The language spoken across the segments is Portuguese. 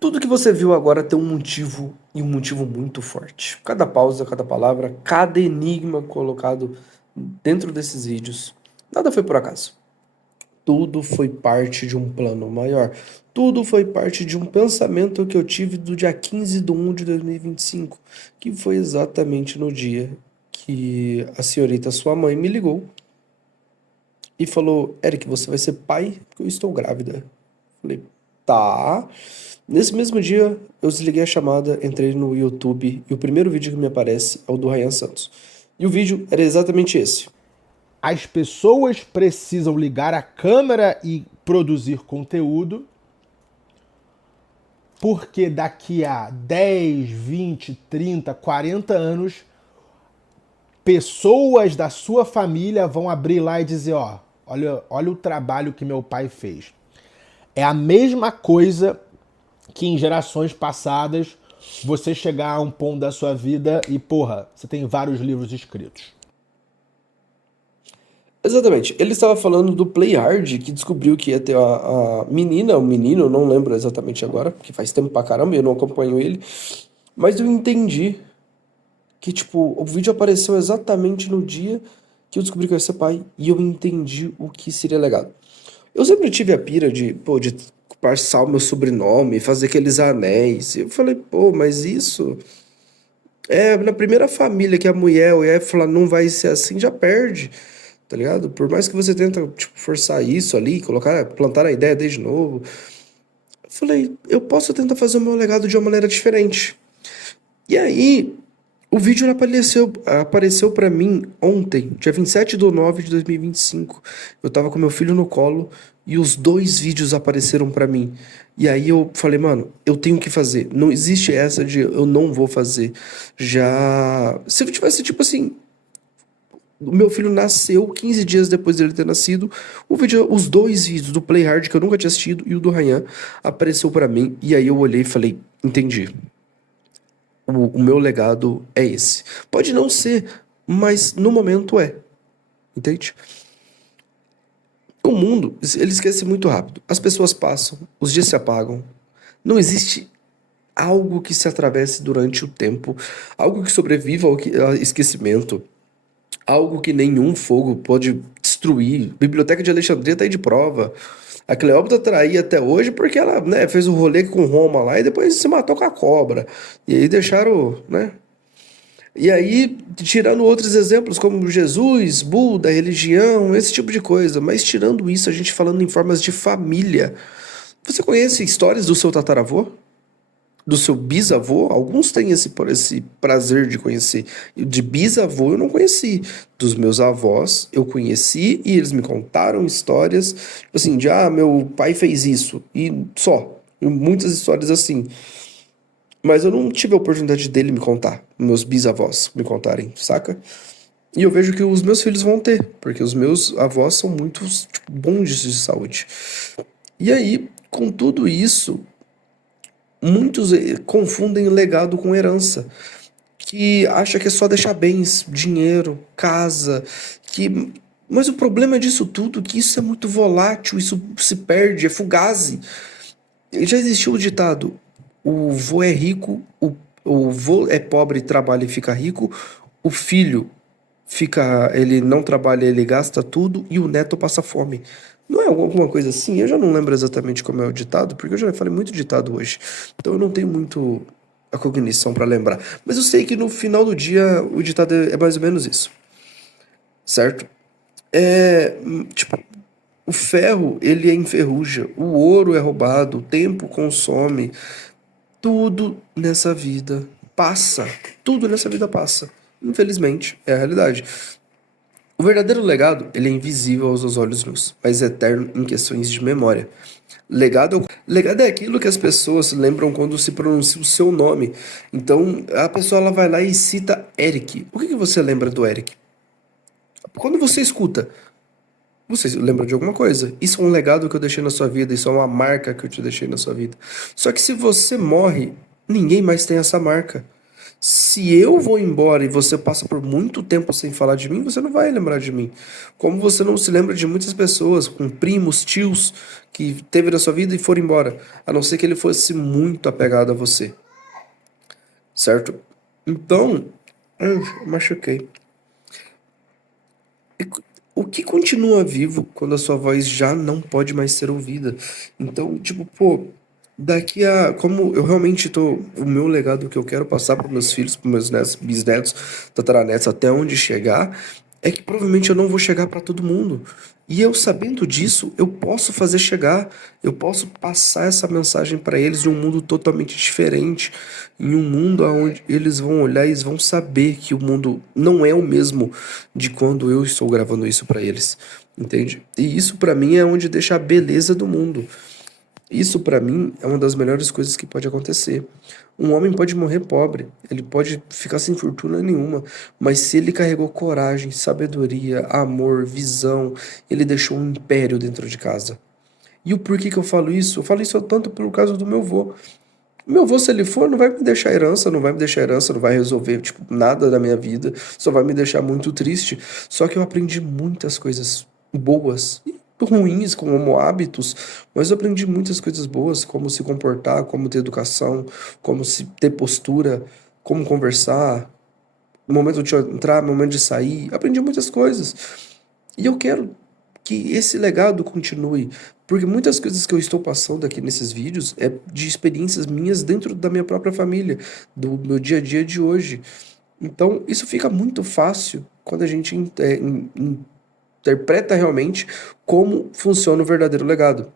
Tudo que você viu agora tem um motivo e um motivo muito forte. Cada pausa, cada palavra, cada enigma colocado dentro desses vídeos, nada foi por acaso. Tudo foi parte de um plano maior. Tudo foi parte de um pensamento que eu tive do dia 15 de 1 de 2025, que foi exatamente no dia que a senhorita, sua mãe, me ligou e falou: Eric, você vai ser pai porque eu estou grávida. Falei, tá. Nesse mesmo dia, eu desliguei a chamada, entrei no YouTube e o primeiro vídeo que me aparece é o do Ryan Santos. E o vídeo era exatamente esse. As pessoas precisam ligar a câmera e produzir conteúdo, porque daqui a 10, 20, 30, 40 anos, pessoas da sua família vão abrir lá e dizer, ó, olha o trabalho que meu pai fez. É a mesma coisa que em gerações passadas você chegar a um ponto da sua vida e, porra, você tem vários livros escritos. Exatamente. Ele estava falando do Play Hard, que descobriu que ia ter a menina, o menino, eu não lembro exatamente agora, porque faz tempo pra caramba e eu não acompanho ele. Mas eu entendi que, tipo, o vídeo apareceu exatamente no dia que eu descobri que eu ia ser pai e eu entendi o que seria legado. Eu sempre tive a pira de, pô, de passar o meu sobrenome, fazer aqueles anéis. E eu falei, pô, mas isso é na primeira família que a mulher ou ia falar não vai ser assim, já perde, tá ligado? Por mais que você tenta, tipo, forçar isso ali, colocar, plantar a ideia desde novo. Eu falei, eu posso tentar fazer o meu legado de uma maneira diferente. E aí, o vídeo apareceu para mim ontem, dia 27 de 9 de 2025. Eu tava com meu filho no colo e os dois vídeos apareceram para mim. E aí eu falei, mano, eu tenho que fazer. Não existe essa de eu não vou fazer. Já. Se eu tivesse, tipo assim. O meu filho nasceu 15 dias depois dele ter nascido. Os dois vídeos do Play Hard que eu nunca tinha assistido e o do Ryan apareceu para mim. E aí eu olhei e falei, entendi. O meu legado é esse. Pode não ser, mas no momento é. Entende? O mundo, ele esquece muito rápido. As pessoas passam, os dias se apagam. Não existe algo que se atravesse durante o tempo, algo que sobreviva ao esquecimento, algo que nenhum fogo pode destruir. Biblioteca de Alexandria tá aí de prova. A Cleópatra tá aí até hoje porque ela, né, fez o rolê com Roma lá e depois se matou com a cobra. E aí deixaram, né, e aí, tirando outros exemplos como Jesus, Buda, religião, esse tipo de coisa, mas tirando isso, a gente falando em formas de família. Você conhece histórias do seu tataravô? Do seu bisavô? Alguns têm esse prazer de conhecer. De bisavô eu não conheci. Dos meus avós eu conheci e eles me contaram histórias, tipo assim, de meu pai fez isso. E só. E muitas histórias assim. Mas eu não tive a oportunidade dele me contar, meus bisavós me contarem, saca? E eu vejo que os meus filhos vão ter, porque os meus avós são muito tipo, bons de saúde. E aí, com tudo isso, muitos confundem legado com herança, que acha que é só deixar bens, dinheiro, casa, que mas o problema disso tudo é que isso é muito volátil, isso se perde, é fugaz. Já existiu o ditado: o vô é rico, o vô é pobre, trabalha e fica rico, o filho ele não trabalha, ele gasta tudo e o neto passa fome. Não é alguma coisa assim? Eu já não lembro exatamente como é o ditado, porque eu já falei muito ditado hoje. Então eu não tenho muito a cognição para lembrar. Mas eu sei que no final do dia o ditado é mais ou menos isso, certo? Tipo, o ferro, ele enferruja, o ouro é roubado, o tempo consome. Tudo nessa vida passa. Tudo nessa vida passa. Infelizmente, é a realidade. O verdadeiro legado, ele é invisível aos olhos nus, mas é eterno em questões de memória. Legado é aquilo que as pessoas lembram quando se pronuncia o seu nome. Então, a pessoa ela vai lá e cita Eric. O que que você lembra do Eric? Quando você escuta, você lembra de alguma coisa. Isso é um legado que eu deixei na sua vida, isso é uma marca que eu te deixei na sua vida. Só que se você morre, ninguém mais tem essa marca. Se eu vou embora e você passa por muito tempo sem falar de mim, você não vai lembrar de mim. Como você não se lembra de muitas pessoas, com primos, tios, que teve na sua vida e foram embora, a não ser que ele fosse muito apegado a você, certo? Então, machuquei. O que continua vivo quando a sua voz já não pode mais ser ouvida? Então, tipo, pô, daqui a. Como eu realmente tô. O meu legado que eu quero passar para meus filhos, para meus netos, bisnetos, tataranetos, até onde chegar, é que provavelmente eu não vou chegar para todo mundo. E eu sabendo disso, eu posso fazer chegar, eu posso passar essa mensagem para eles de um mundo totalmente diferente, em um mundo onde eles vão olhar e eles vão saber que o mundo não é o mesmo de quando eu estou gravando isso para eles, entende? E isso para mim é onde deixa a beleza do mundo. Isso para mim é uma das melhores coisas que pode acontecer. Um homem pode morrer pobre, ele pode ficar sem fortuna nenhuma, mas se ele carregou coragem, sabedoria, amor, visão, ele deixou um império dentro de casa. E o porquê que eu falo isso? Eu falo isso tanto por causa do meu avô. Meu avô, se ele for, não vai me deixar herança, não vai me deixar herança, não vai resolver, tipo, nada da minha vida, só vai me deixar muito triste. Só que eu aprendi muitas coisas boas e ruins, como hábitos, mas eu aprendi muitas coisas boas, como se comportar, como ter educação, como se ter postura, como conversar, momento de entrar, momento de sair. Aprendi muitas coisas. E eu quero que esse legado continue, porque muitas coisas que eu estou passando aqui nesses vídeos é de experiências minhas dentro da minha própria família, do meu dia a dia de hoje. Então, isso fica muito fácil quando a gente interpreta realmente como funciona o verdadeiro legado.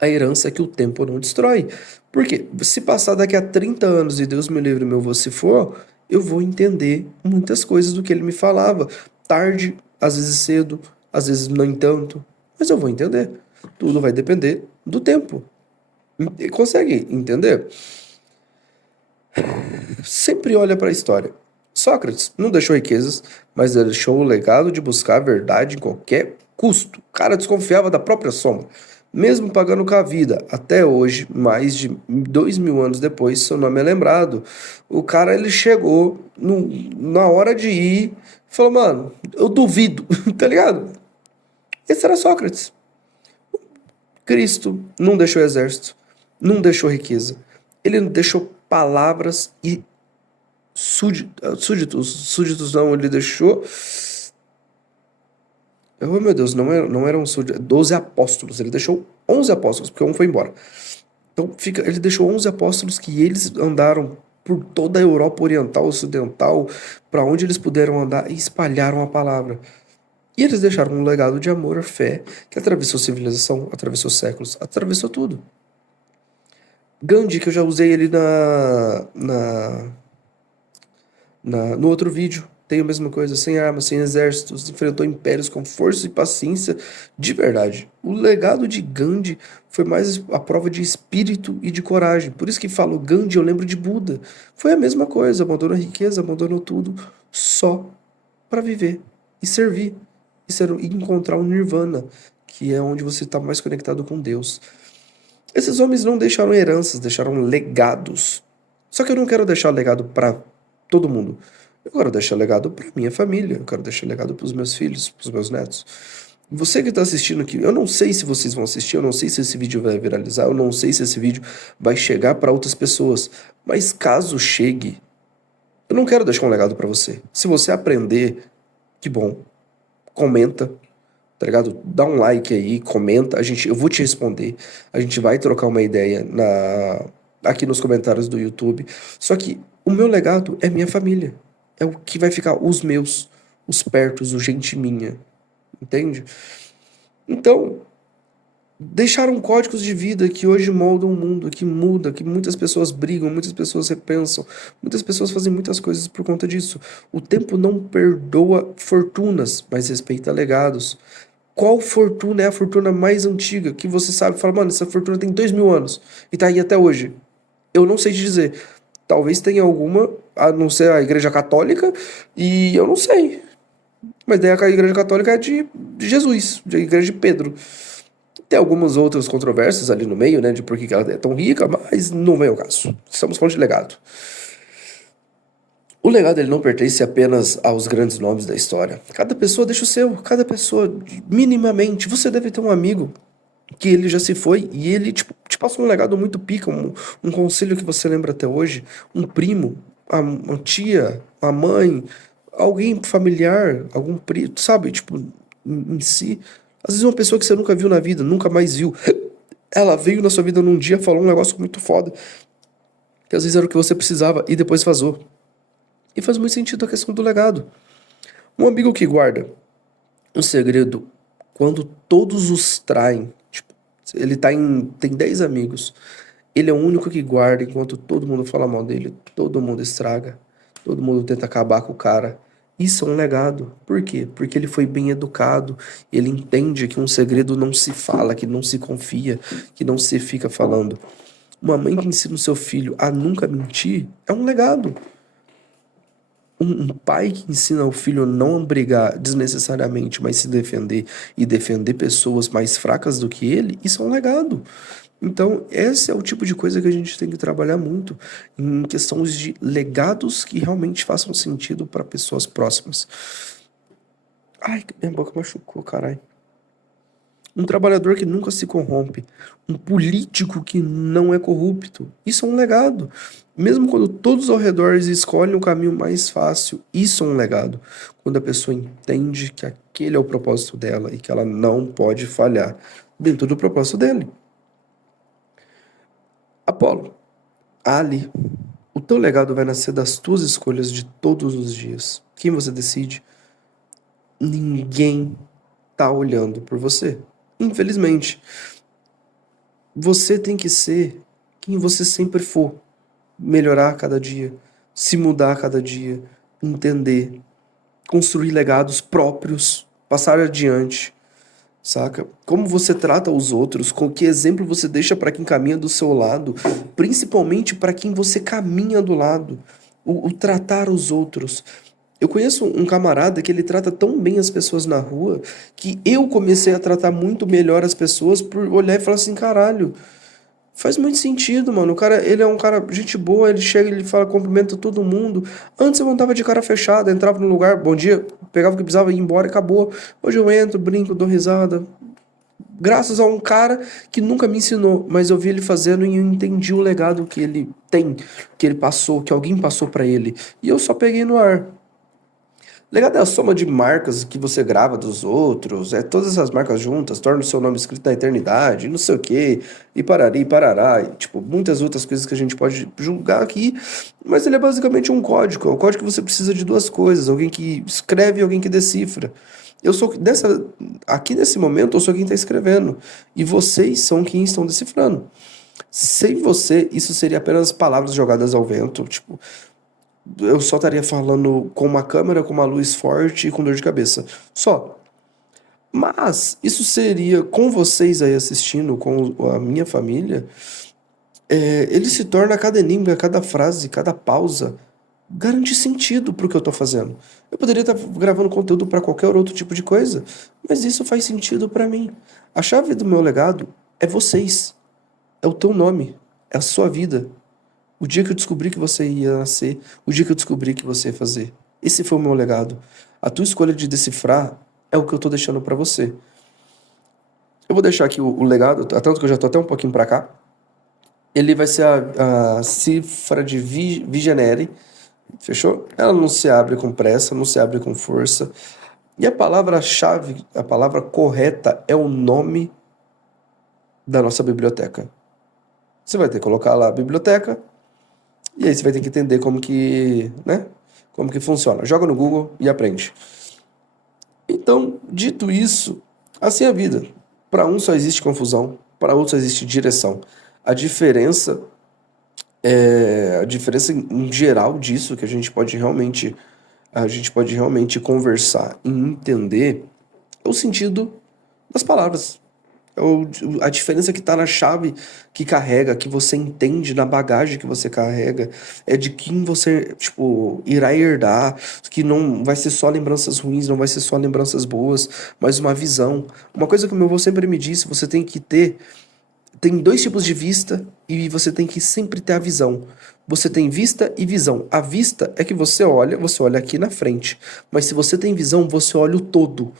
A herança é que o tempo não destrói. Porque se passar daqui a 30 anos e Deus me livre, meu avô se for, eu vou entender muitas coisas do que ele me falava. Tarde, às vezes cedo, às vezes nem tanto, mas eu vou entender. Tudo vai depender do tempo. Consegue entender? Sempre olha para a história. Sócrates não deixou riquezas, mas ele deixou o legado de buscar a verdade em qualquer custo. O cara desconfiava da própria sombra. Mesmo pagando com a vida, até hoje, mais de 2000 anos depois, seu nome é lembrado. O cara, ele chegou na hora de ir, falou, mano, eu duvido, tá ligado? Esse era Sócrates. Cristo não deixou exército, não deixou riqueza. Ele deixou palavras e súditos não, ele deixou. Oh meu Deus, não eram 12 apóstolos, ele deixou 11 apóstolos, porque um foi embora. Então ele deixou 11 apóstolos que eles andaram por toda a Europa Oriental, Ocidental, para onde eles puderam andar e espalharam a palavra. E eles deixaram um legado de amor, fé, que atravessou civilização, atravessou séculos, atravessou tudo. Gandhi, que eu já usei ele no outro vídeo, tem a mesma coisa, sem armas, sem exércitos, enfrentou impérios com força e paciência de verdade. O legado de Gandhi foi mais a prova de espírito e de coragem. Por isso que falo Gandhi, eu lembro de Buda. Foi a mesma coisa, abandonou a riqueza, abandonou tudo, só para viver e servir e encontrar o nirvana, que é onde você está mais conectado com Deus. Esses homens não deixaram heranças, deixaram legados. Só que eu não quero deixar legado para todo mundo. Eu quero deixar legado para minha família, eu quero deixar legado para os meus filhos, para os meus netos. Você que está assistindo aqui, eu não sei se vocês vão assistir, eu não sei se esse vídeo vai viralizar, eu não sei se esse vídeo vai chegar para outras pessoas, mas caso chegue, eu não quero deixar um legado para você. Se você aprender, que bom. Comenta, tá ligado? Dá um like aí, comenta, eu vou te responder. A gente vai trocar uma ideia aqui nos comentários do YouTube. Só que o meu legado é minha família. É o que vai ficar, os meus, os pertos, o gente minha. Entende? Então, deixaram códigos de vida que hoje moldam o mundo, que muda, que muitas pessoas brigam, muitas pessoas repensam, muitas pessoas fazem muitas coisas por conta disso. O tempo não perdoa fortunas, mas respeita legados. Qual fortuna é a fortuna mais antiga que você sabe? Fala, mano, essa fortuna tem 2000 anos e tá aí até hoje. Eu não sei te dizer. Talvez tenha alguma, a não ser a Igreja Católica, e eu não sei. Mas daí a Igreja Católica é de Jesus, de Igreja de Pedro. Tem algumas outras controvérsias ali no meio, né, de por que ela é tão rica, mas não vem ao caso. Estamos falando de legado. O legado ele não pertence apenas aos grandes nomes da história. Cada pessoa deixa o seu, cada pessoa, minimamente. Você deve ter um amigo que ele já se foi e ele tipo, te passou um legado muito pica, um conselho que você lembra até hoje, um primo, uma tia, a mãe, alguém familiar, algum primo, sabe? Tipo, em si. Às vezes uma pessoa que você nunca viu na vida, nunca mais viu. Ela veio na sua vida num dia, falou um negócio muito foda, que às vezes era o que você precisava e depois vazou. E faz muito sentido a questão do legado. Um amigo que guarda um segredo quando todos os traem, tipo, ele tem 10 amigos, ele é o único que guarda enquanto todo mundo fala mal dele, todo mundo estraga, todo mundo tenta acabar com o cara. Isso é um legado. Por quê? Porque ele foi bem educado, ele entende que um segredo não se fala, que não se confia, que não se fica falando. Uma mãe que ensina o seu filho a nunca mentir é um legado. Um pai que ensina o filho a não brigar desnecessariamente, mas se defender e defender pessoas mais fracas do que ele, isso é um legado. Então, esse é o tipo de coisa que a gente tem que trabalhar muito em questões de legados que realmente façam sentido para pessoas próximas. Ai, minha boca machucou, caralho. Um trabalhador que nunca se corrompe, um político que não é corrupto. Isso é um legado. Mesmo quando todos ao redor escolhem o caminho mais fácil, isso é um legado. Quando a pessoa entende que aquele é o propósito dela e que ela não pode falhar dentro do propósito dele. Apolo, Ali, o teu legado vai nascer das tuas escolhas de todos os dias. Quem você decide? Ninguém tá olhando por você. Infelizmente. Você tem que ser quem você sempre for. Melhorar a cada dia, se mudar a cada dia, entender, construir legados próprios, passar adiante, saca? Como você trata os outros, com que exemplo você deixa para quem caminha do seu lado, principalmente para quem você caminha do lado, o tratar os outros. Eu conheço um camarada que ele trata tão bem as pessoas na rua que eu comecei a tratar muito melhor as pessoas por olhar e falar assim, caralho, faz muito sentido, mano. O cara, ele é um cara, gente boa, ele chega, ele fala, cumprimenta todo mundo. Antes eu andava de cara fechada, entrava no lugar, bom dia, pegava o que precisava, ia embora e acabou. Hoje eu entro, brinco, dou risada. Graças a um cara que nunca me ensinou, mas eu vi ele fazendo e eu entendi o legado que ele tem, que ele passou, que alguém passou pra ele. E eu só peguei no ar. Legado é a soma de marcas que você grava dos outros, é todas essas marcas juntas, torna o seu nome escrito na eternidade, não sei o quê, e parari, parará, e, tipo, muitas outras coisas que a gente pode julgar aqui, mas ele é basicamente um código, é o código que você precisa de duas coisas, alguém que escreve e alguém que decifra. Eu sou aqui nesse momento eu sou quem está escrevendo, e vocês são quem estão decifrando. Sem você, isso seria apenas palavras jogadas ao vento, tipo, eu só estaria falando com uma câmera, com uma luz forte e com dor de cabeça. Só. Mas isso seria, com vocês aí assistindo, com a minha família, ele se torna cada enigma, cada frase, cada pausa, garante sentido pro que eu tô fazendo. Eu poderia estar gravando conteúdo para qualquer outro tipo de coisa, mas isso faz sentido para mim. A chave do meu legado é vocês. É o teu nome. É a sua vida. O dia que eu descobri que você ia nascer, o dia que eu descobri que você ia fazer. Esse foi o meu legado. A tua escolha de decifrar é o que eu tô deixando pra você. Eu vou deixar aqui o legado, tanto que eu já tô até um pouquinho pra cá. Ele vai ser a cifra de Vigenere, fechou? Ela não se abre com pressa, não se abre com força. E a palavra-chave, a palavra correta é o nome da nossa biblioteca. Você vai ter que colocar lá a biblioteca, e aí você vai ter que entender como que, né? Como que funciona. Joga no Google e aprende. Então, dito isso, assim é a vida. Para um só existe confusão, para outro só existe direção. A diferença em geral disso que a gente pode realmente conversar e entender é o sentido das palavras. A diferença que está na chave que carrega, que você entende, na bagagem que você carrega, é de quem você, tipo, irá herdar, que não vai ser só lembranças ruins, não vai ser só lembranças boas, mas uma visão. Uma coisa que o meu avô sempre me disse, você tem que ter, tem dois tipos de vista e você tem que sempre ter a visão. Você tem vista e visão. A vista é que você olha aqui na frente. Mas se você tem visão, você olha o todo.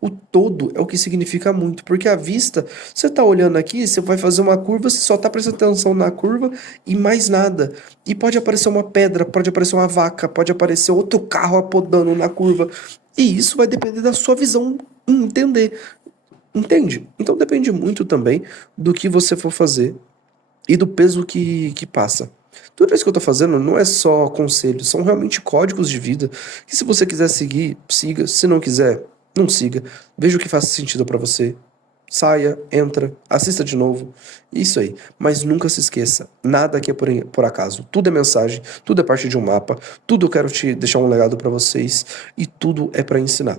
O todo é o que significa muito, porque a vista, você tá olhando aqui, você vai fazer uma curva, você só tá prestando atenção na curva e mais nada. E pode aparecer uma pedra, pode aparecer uma vaca, pode aparecer outro carro apodando na curva. E isso vai depender da sua visão entender. Entende? Então depende muito também do que você for fazer e do peso que passa. Tudo isso que eu tô fazendo não é só conselhos, são realmente códigos de vida que se você quiser seguir, siga. Se não quiser, não siga. Veja o que faz sentido pra você. Saia, entra, assista de novo. Isso aí. Mas nunca se esqueça, nada aqui é por acaso. Tudo é mensagem, tudo é parte de um mapa, tudo eu quero te deixar um legado pra vocês e tudo é pra ensinar.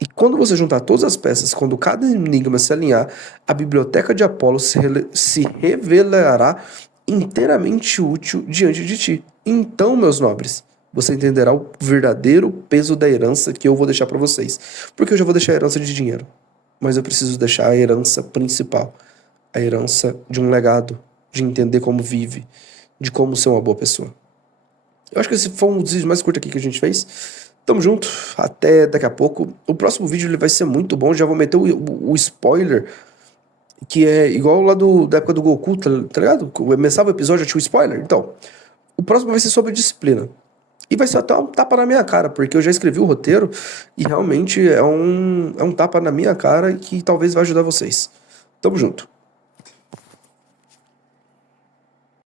E quando você juntar todas as peças, quando cada enigma se alinhar, a biblioteca de Apolo se revelará inteiramente útil diante de ti. Então, meus nobres, você entenderá o verdadeiro peso da herança que eu vou deixar para vocês. Porque eu já vou deixar a herança de dinheiro, mas eu preciso deixar a herança principal, a herança de um legado, de entender como vive, de como ser uma boa pessoa. Eu acho que esse foi um dos vídeos mais curtos aqui que a gente fez. Tamo junto, até daqui a pouco. O próximo vídeo ele vai ser muito bom, já vou meter o spoiler, que é igual lá da época do Goku, tá ligado? Começava o episódio, já tinha o spoiler. Então, o próximo vai ser sobre disciplina. E vai ser até um tapa na minha cara, porque eu já escrevi o roteiro e realmente é um tapa na minha cara que talvez vai ajudar vocês. Tamo junto.